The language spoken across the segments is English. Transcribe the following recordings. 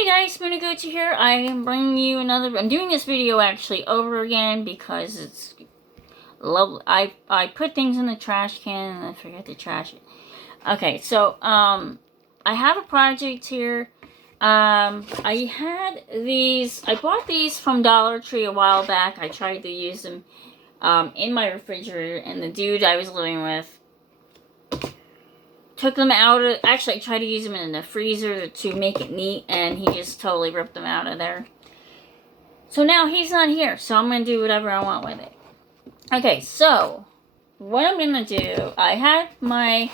Hey guys, Munigochi here. I am bringing you I'm doing this video actually over again because it's lovely. I put things in the trash can and I forget to trash it. Okay, so, I have a project here. I bought these from Dollar Tree a while back. I tried to use them, in my refrigerator, and the dude I was living with took them out of, actually I tried to use them in the freezer to make it neat, and he just totally ripped them out of there. So now he's not here, so I'm going to do whatever I want with it. Okay, so what I'm going to do, I had my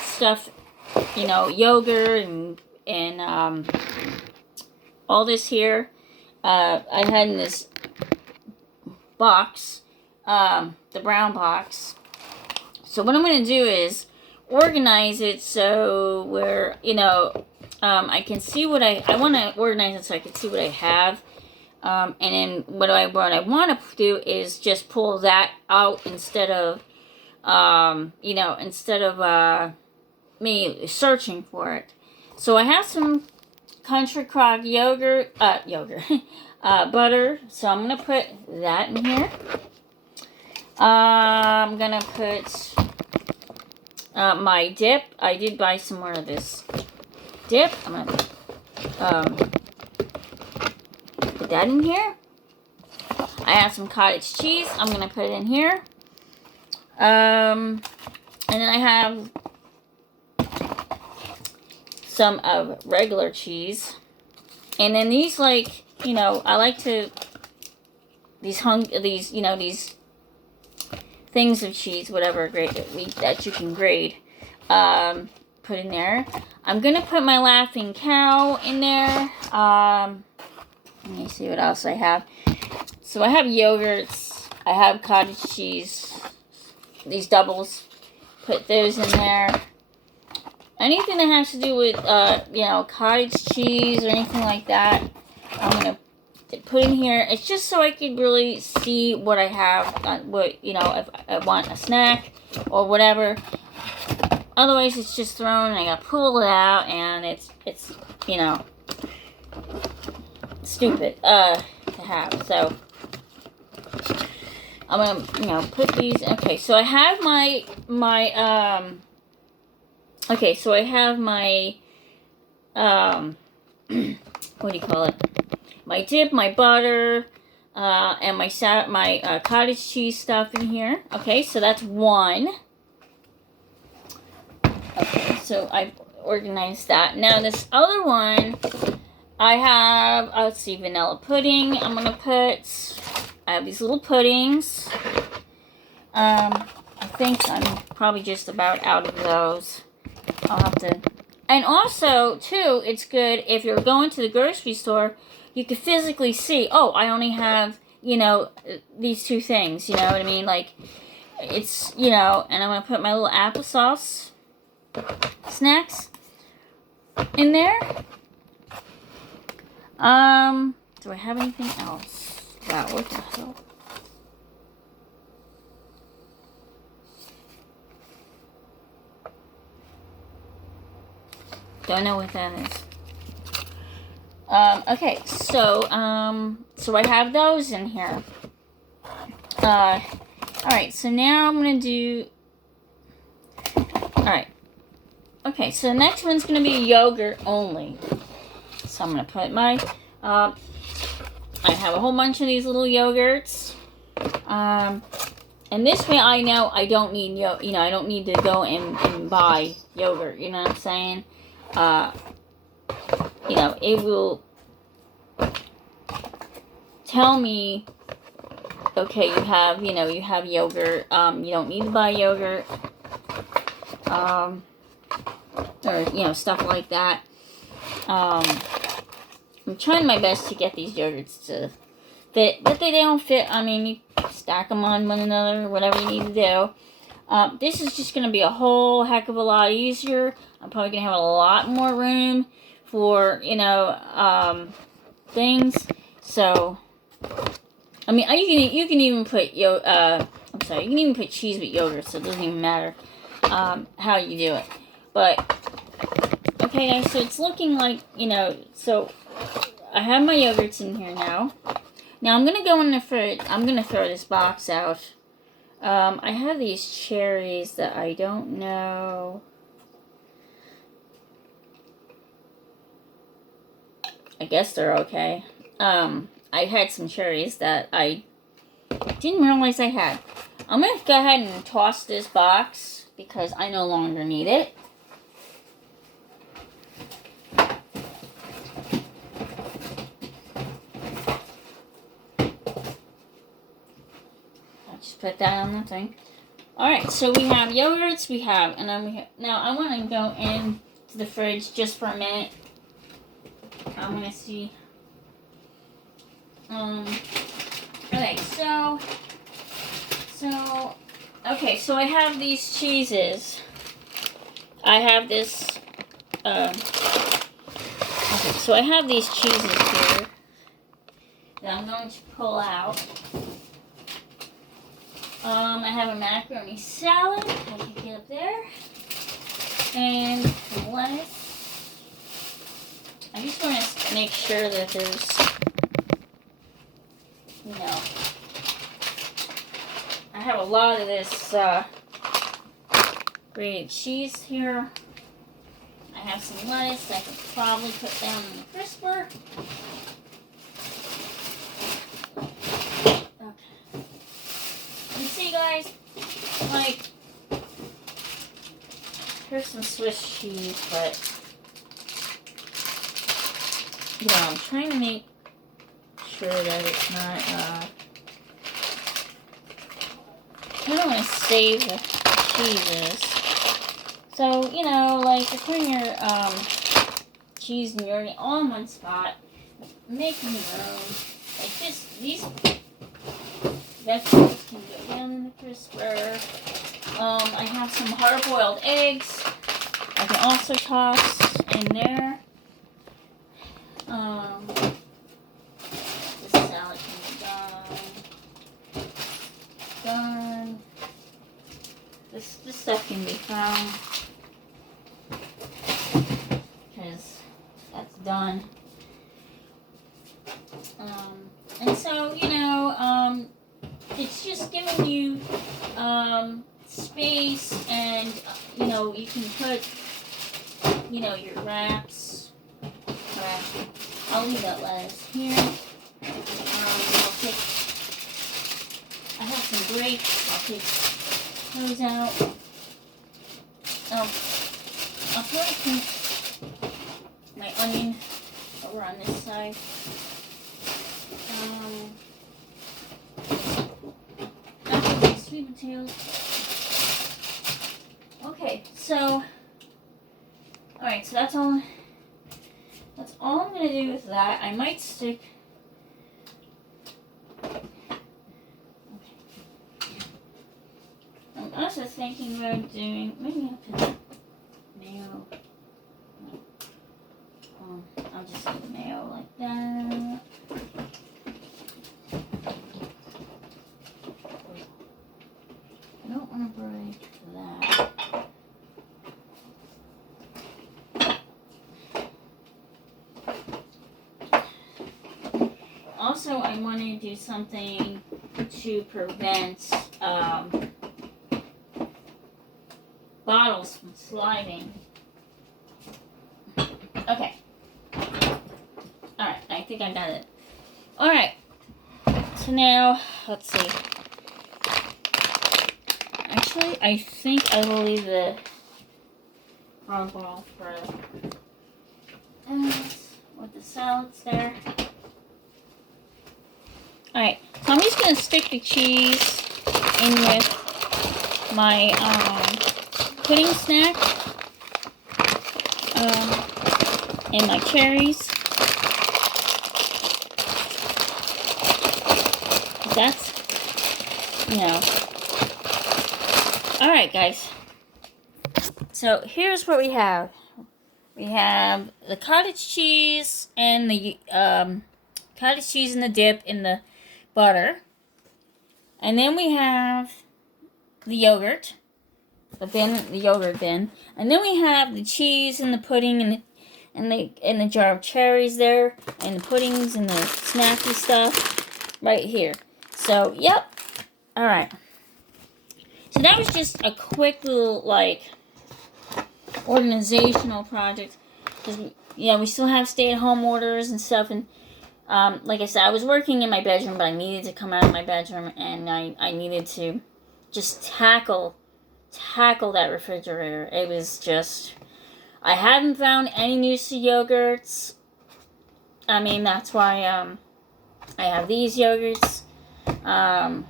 stuff, yogurt and all this here. I had in this box, the brown box. So what I'm going to do is organize it so where, I can see what I want to organize it so I can see what I have. And then what I want to do is just pull that out instead of, me searching for it. So I have some Country Crock butter. So I'm going to put that in here. I'm going to put my dip. I did buy some more of this dip. I'm going to put that in here. I have some cottage cheese. I'm going to put it in here. And then I have some of regular cheese. And then these, I like to, these things of cheese, whatever that you can grade, put in there. I'm gonna put my Laughing Cow in there. Let me see what else I have. So I have yogurts, I have cottage cheese, these doubles, put those in there. Anything that has to do with, cottage cheese or anything like that, I'm gonna put in here. It's just so I can really see what I have, if I want a snack or whatever. Otherwise, it's just thrown and I gotta pull it out, and it's stupid to have. So I'm gonna, put these. Okay, so I have my okay, so I have my what do you call it? My dip, my butter, and my cottage cheese stuff in here. Okay, so that's one. Okay, so I've organized that. Now this other one, I have, let's see, vanilla pudding. I have these little puddings. I think I'm probably just about out of those. I'll have to. And also, too, it's good if you're going to the grocery store, you can physically see, oh, I only have, these two things, you know what I mean? Like, it's, and I'm going to put my little applesauce snacks in there. Do I have anything else? Wow, what the hell? Don't know what that is. Okay, so I have those in here. Alright, so now I'm gonna do, alright. Okay, so the next one's gonna be yogurt only. So I'm gonna put my, I have a whole bunch of these little yogurts. And this way I know I don't need, I don't need to go and buy yogurt, you know what I'm saying? It will tell me, okay, you have yogurt, you don't need to buy yogurt, or, stuff like that. I'm trying my best to get these yogurts to fit, but they don't fit. I mean, you stack them on one another, whatever you need to do. This is just going to be a whole heck of a lot easier. I'm probably going to have a lot more room for, things. So, I mean, you can even put, you can even put cheese with yogurt, so it doesn't even matter, how you do it. But, Okay, guys, so it's looking like, so I have my yogurts in here now. Now I'm going to go in the fridge. I'm going to throw this box out. I have these cherries that I don't know. I guess they're okay. I had some cherries that I didn't realize I had. I'm going to go ahead and toss this box because I no longer need it. I'll just put that on the thing. Alright, so we have yogurts, and then now I want to go into the fridge just for a minute. I'm going to see. Okay, so I have these cheeses. I have this, okay, so I have these cheeses here that I'm going to pull out. I have a macaroni salad. I can get up there. And some lettuce. I just want to make sure that there's, I have a lot of this grated cheese here. I have some lettuce I could probably put down in the crisper. Okay. You see, guys, like, here's some Swiss cheese, but, I'm trying to make sure that it's not, I don't want to save the cheeses. So, like, you're putting your, cheese in your all in one spot, making room. Like these vegetables can go down in the crisper. I have some hard-boiled eggs I can also toss in there. This salad can be done. This stuff can be thrown because that's done. And so, it's just giving you space, and you can put your wraps. I'll leave that lettuce here. I have some grapes. I'll take those out. I'll probably put my onion over on this side. Sweet potatoes. Okay, so alright, so that's all I'm gonna do with that. I might stick. Okay. I'm also thinking about doing, maybe I'll put mayo. I'll just do the mayo like that. I don't want to break that. Also, I want to do something to prevent bottles from sliding. Okay. Alright, I think I got it. Alright. So now, let's see. Actually, I think I will leave the hard ball for with the salads there. Alright, so I'm just going to stick the cheese in with my pudding snack and my cherries. That's, Alright, guys. So here's what we have. We have the cottage cheese and the dip in the butter. And then we have the yogurt. the bin, the yogurt bin, and then we have the cheese and the pudding and the jar of cherries there, and the puddings and the snacky stuff right here. So, yep. All right. So that was just a quick little like organizational project, because we still have stay-at-home orders and stuff, and like I said, I was working in my bedroom, but I needed to come out of my bedroom, and I needed to just tackle that refrigerator. It was just, I haven't found any Noosa yogurts. I mean, that's why I have these yogurts and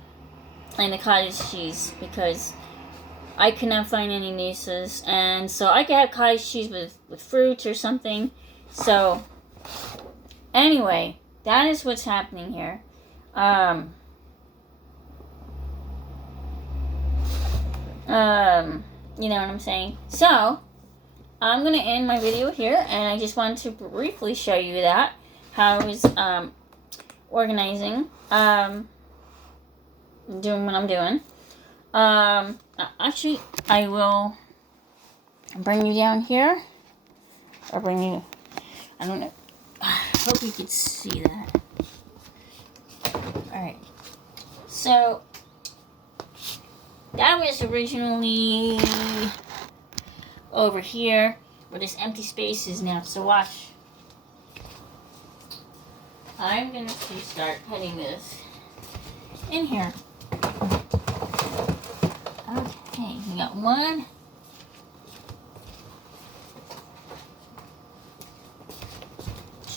the cottage cheese, because I could not find any Noosas, and so I could have cottage cheese with fruit or something. So anyway, that is what's happening here. You know what I'm saying? So I'm gonna end my video here, and I just wanted to briefly show you that how I was organizing, doing what I'm doing. Actually, I will bring you down here, or bring you, I don't know, I hope you could see that. Alright, so that was originally over here where this empty space is now. So watch, I'm going to start putting this in here. Okay, we got 1,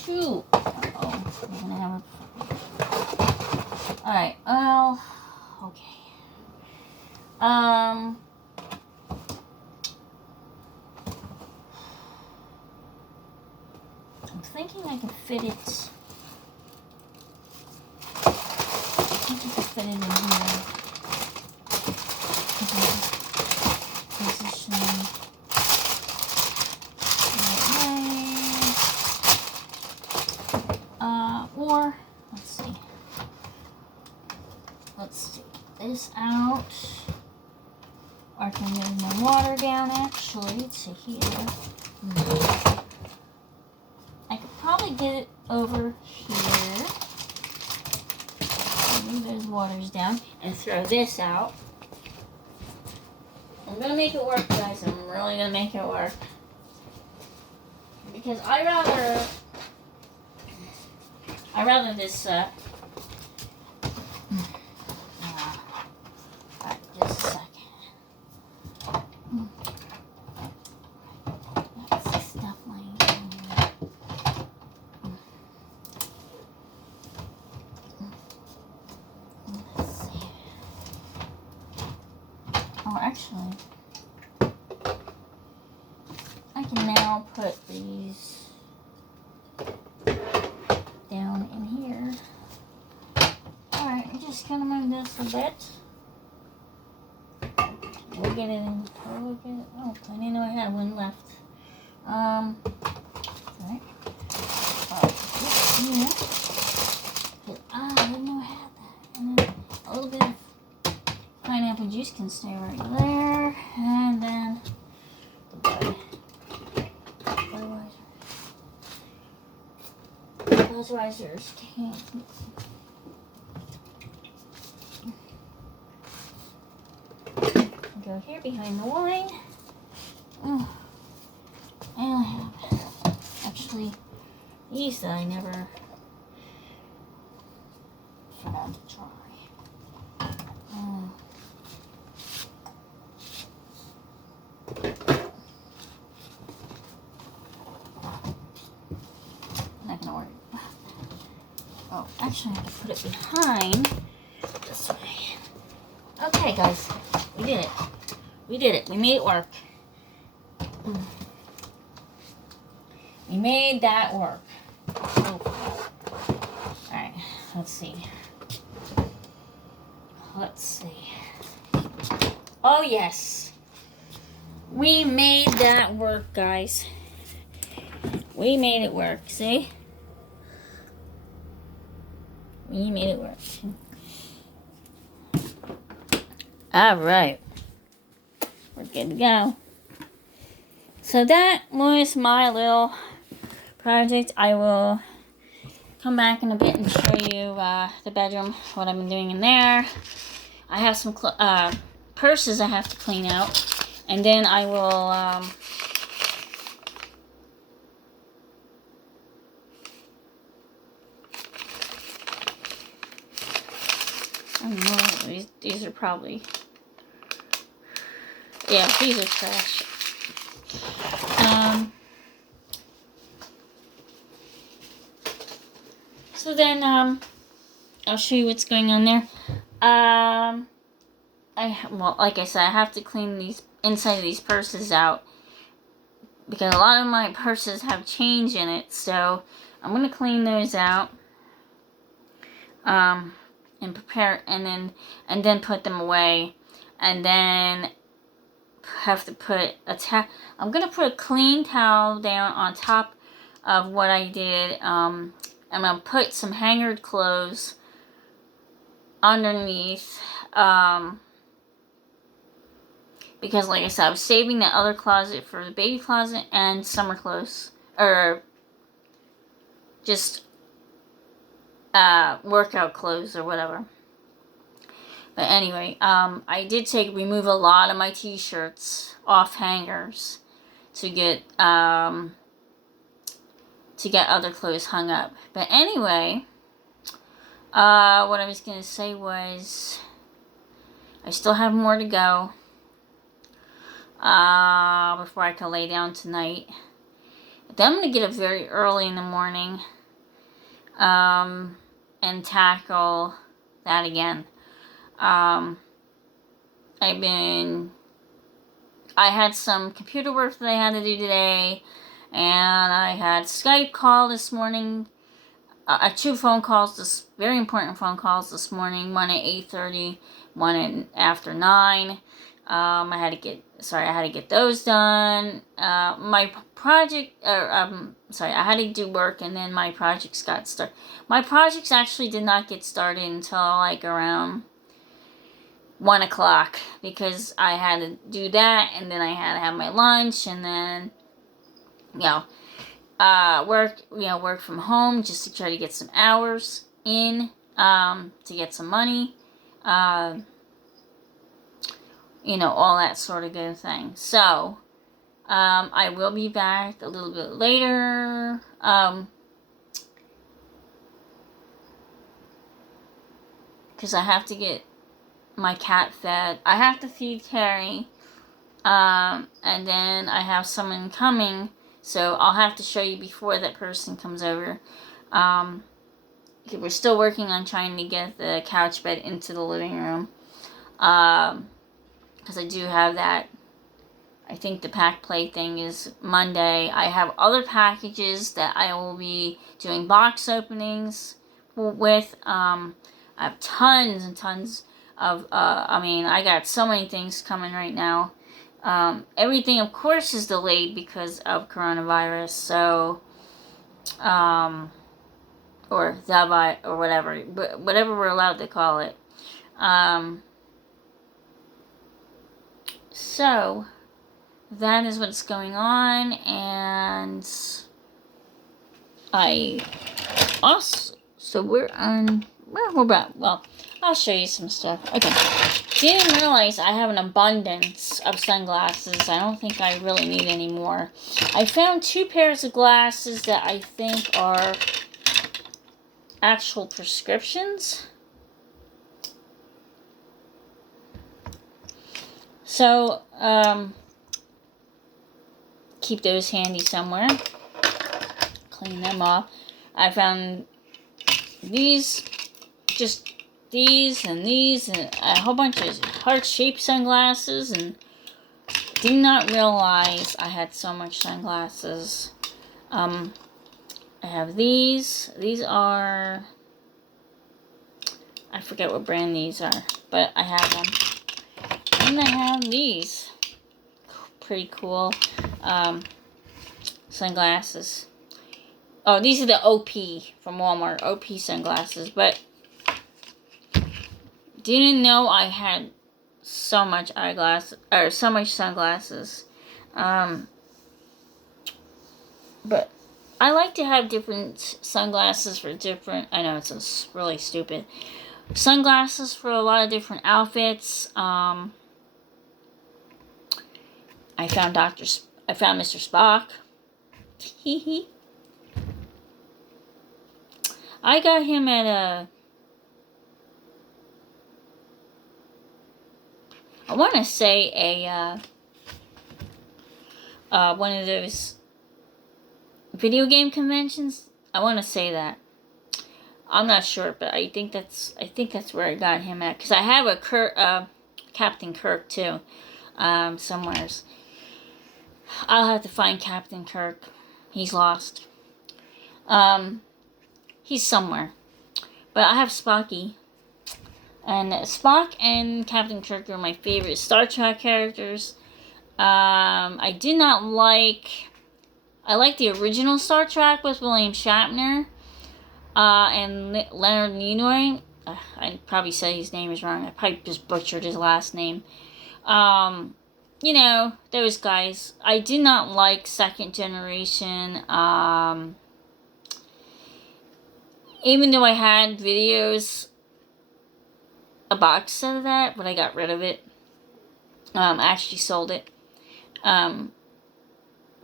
2. Uh-oh, we're gonna have a... Alright, well, okay. I'm thinking I can fit it. I think I can fit it in here. Position right way. Or let's take this out. Or I can move my water down actually to here. I could probably get it over here. Move those waters down and throw this out. I'm gonna make it work, guys. I'm really gonna make it work. Because I rather this, just a second. That's the stuff laying down here. Let's see. Oh, actually, I can now put these down in here. Alright, I'm just gonna move this a bit. We'll get it in. Oh, I didn't know I had one left. Alright. Yeah. I didn't know I had that. And then a little bit of pineapple juice can stay right there. And then the Budweiser's can. Go here behind the wine. Oh. And I have actually these that I never forgot to try. Not gonna work. Oh, actually I have to put it behind this way. Okay, guys, we did it. We did it. We made it work. We made that work. Oh. Alright, let's see. Let's see. Oh, yes. We made that work, guys. We made it work. See? We made it work. Alright. we're good to go. So that was my little project. I will come back in a bit and show you the bedroom, what I've been doing in there. I have some purses I have to clean out, and then I will I don't know, these are probably, yeah, these are trash. So then, I'll show you what's going on there. Well, like I said, I have to clean these inside of these purses out because a lot of my purses have change in it. So I'm gonna clean those out, and prepare, and then put them away, and then have to put I'm gonna put a clean towel down on top of what I did. I'm gonna put some hangered clothes underneath, because like I said, I was saving the other closet for the baby closet and summer clothes, or just workout clothes or whatever. But anyway, I did remove a lot of my t-shirts off hangers to get other clothes hung up. But anyway, what I was gonna say was I still have more to go before I can lay down tonight. Then I'm gonna get up very early in the morning and tackle that again. I had some computer work that I had to do today, and I had Skype call this morning. 2 phone calls, very important phone calls this morning. One at 8:30, one after 9. I had to get those done. My project, I had to do work, and then my projects got started. My projects actually did not get started until like around 1 o'clock, because I had to do that, and then I had to have my lunch, and then, work from home just to try to get some hours in, to get some money, all that sort of good thing. So, I will be back a little bit later, because I have to get my cat fed. I have to feed Terry, and then I have someone coming, so I'll have to show you before that person comes over. We're still working on trying to get the couch bed into the living room, because I do have that. I think the pack play thing is Monday. I have other packages that I will be doing box openings with. I have tons and tons of, I got so many things coming right now. Everything, of course, is delayed because of coronavirus, so, or whatever, but whatever we're allowed to call it. So, that is what's going on, and I'll show you some stuff. Okay. Didn't realize I have an abundance of sunglasses. I don't think I really need any more. I found 2 pairs of glasses that I think are actual prescriptions. So, keep those handy somewhere. Clean them off. I found these and a whole bunch of heart-shaped sunglasses, and did not realize I had so much sunglasses. I have these. These are, I forget what brand these are, but I have them. And I have these pretty cool sunglasses. Oh, these are the OP from Walmart, OP sunglasses, but didn't know I had so much eyeglasses, or so much sunglasses. But I like to have different sunglasses for different, I know it's really stupid, sunglasses for a lot of different outfits. I found Mr. Spock. Hee. I got him at I want to say one of those video game conventions. I want to say that. I'm not sure, but I think that's where I got him at, because I have a Captain Kirk too, somewheres. I'll have to find Captain Kirk. He's lost. He's somewhere. But I have Spocky. And Spock and Captain Kirk are my favorite Star Trek characters. I did not like... I like the original Star Trek with William Shatner and Leonard Nimoy. I probably said his name is wrong. I probably just butchered his last name. You know, those guys. I did not like Second Generation. Even though I had videos, a box set of that, but I got rid of it. I actually sold it to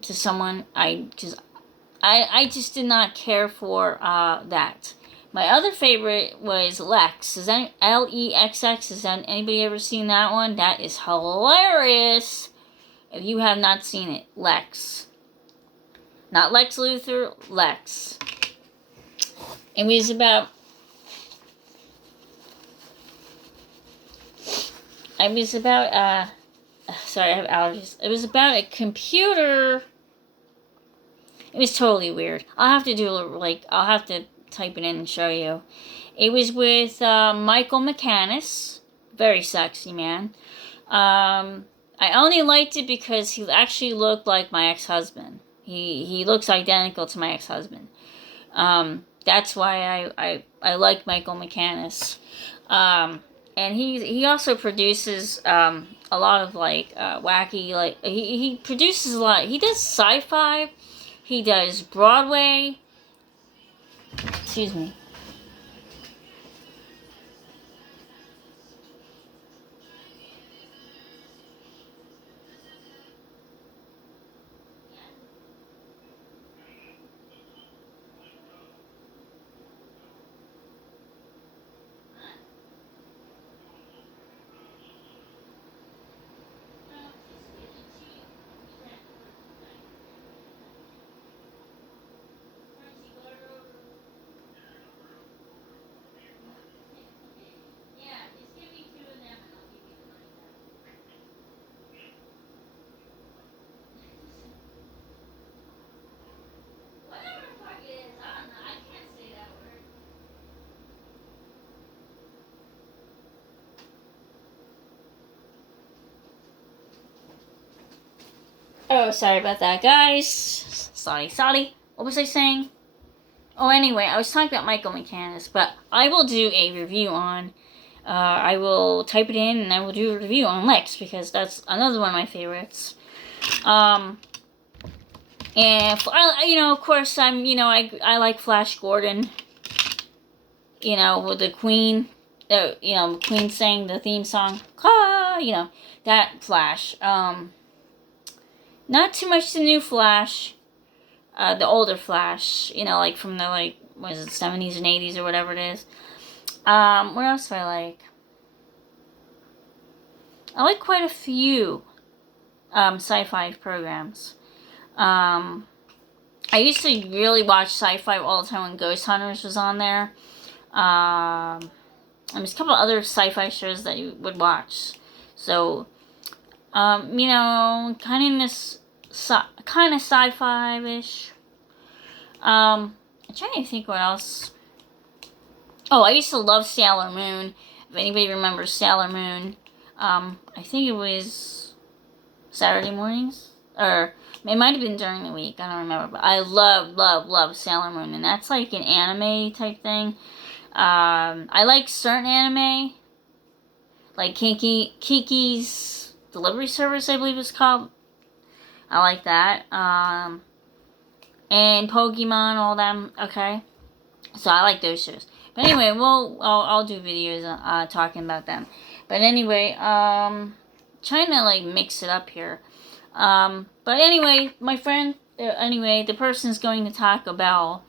someone. I just did not care for that. My other favorite was Lex. Is that Lexx? Has anybody ever seen that one? That is hilarious. If you have not seen it, Lex. Not Lex Luthor, Lex. It was about... sorry, I have allergies. It was about a computer. It was totally weird. I'll have to type it in and show you. It was with Michael McCannis. Very sexy man. I only liked it because he actually looked like my ex-husband. He looks identical to my ex-husband. That's why I like Michael McCannis. And he also produces a lot of wacky, he produces a lot. He does sci-fi, he does Broadway. Excuse me. Oh, sorry about that, guys. Sorry. What was I saying? Oh, anyway, I was talking about Michael McCannis, but I will do a review on... I will type it in and I will do a review on Lex, because that's another one of my favorites. And, of course, I like Flash Gordon. With the Queen... Queen sang the theme song. That Flash. Not too much the new Flash. The older Flash. From the, what is it, 70s and 80s or whatever it is. What else do I like? I like quite a few sci-fi programs. I used to really watch sci-fi all the time when Ghost Hunters was on there. There's a couple other sci-fi shows that you would watch. So, kind of sci-fi-ish. I'm trying to think what else. Oh, I used to love Sailor Moon. If anybody remembers Sailor Moon, I think it was Saturday mornings, or it might have been during the week. I don't remember, but I love Sailor Moon, and that's like an anime type thing. I like certain anime, like Kiki's Delivery Service, I believe it's called. I like that. And Pokemon, all them. Okay, so I like those shows. But anyway, I'll do videos talking about them. But anyway, trying to like mix it up here. But anyway, my friend. Anyway, the person's going to Taco Bell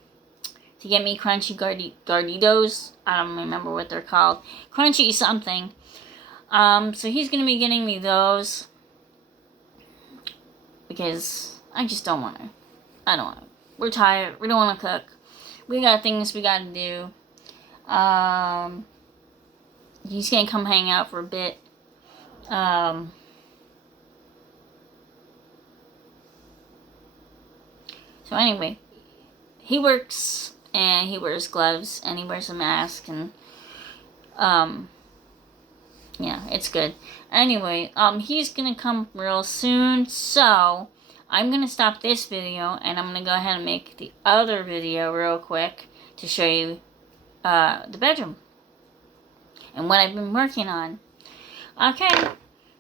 to get me crunchy Garditos. I don't remember what they're called. Crunchy something. So he's gonna be getting me those because I just don't want to. I don't want to. We're tired. We don't want to cook. We got things we got to do. He's gonna come hang out for a bit. So anyway, he works and he wears gloves and he wears a mask and yeah, it's good. Anyway, he's gonna come real soon, so I'm gonna stop this video and I'm gonna go ahead and make the other video real quick to show you the bedroom and what I've been working on. Okay,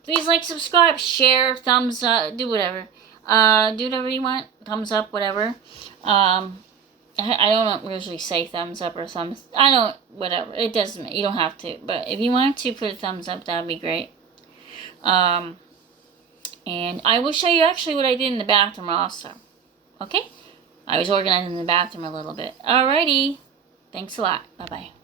please like, subscribe, share, thumbs up, do whatever. Do whatever you want, thumbs up, whatever. I don't usually say thumbs up or thumbs. I don't, whatever. It doesn't. You don't have to. But if you want to put a thumbs up, that would be great. And I will show you actually what I did in the bathroom also. Okay? I was organizing the bathroom a little bit. Alrighty. Thanks a lot. Bye bye.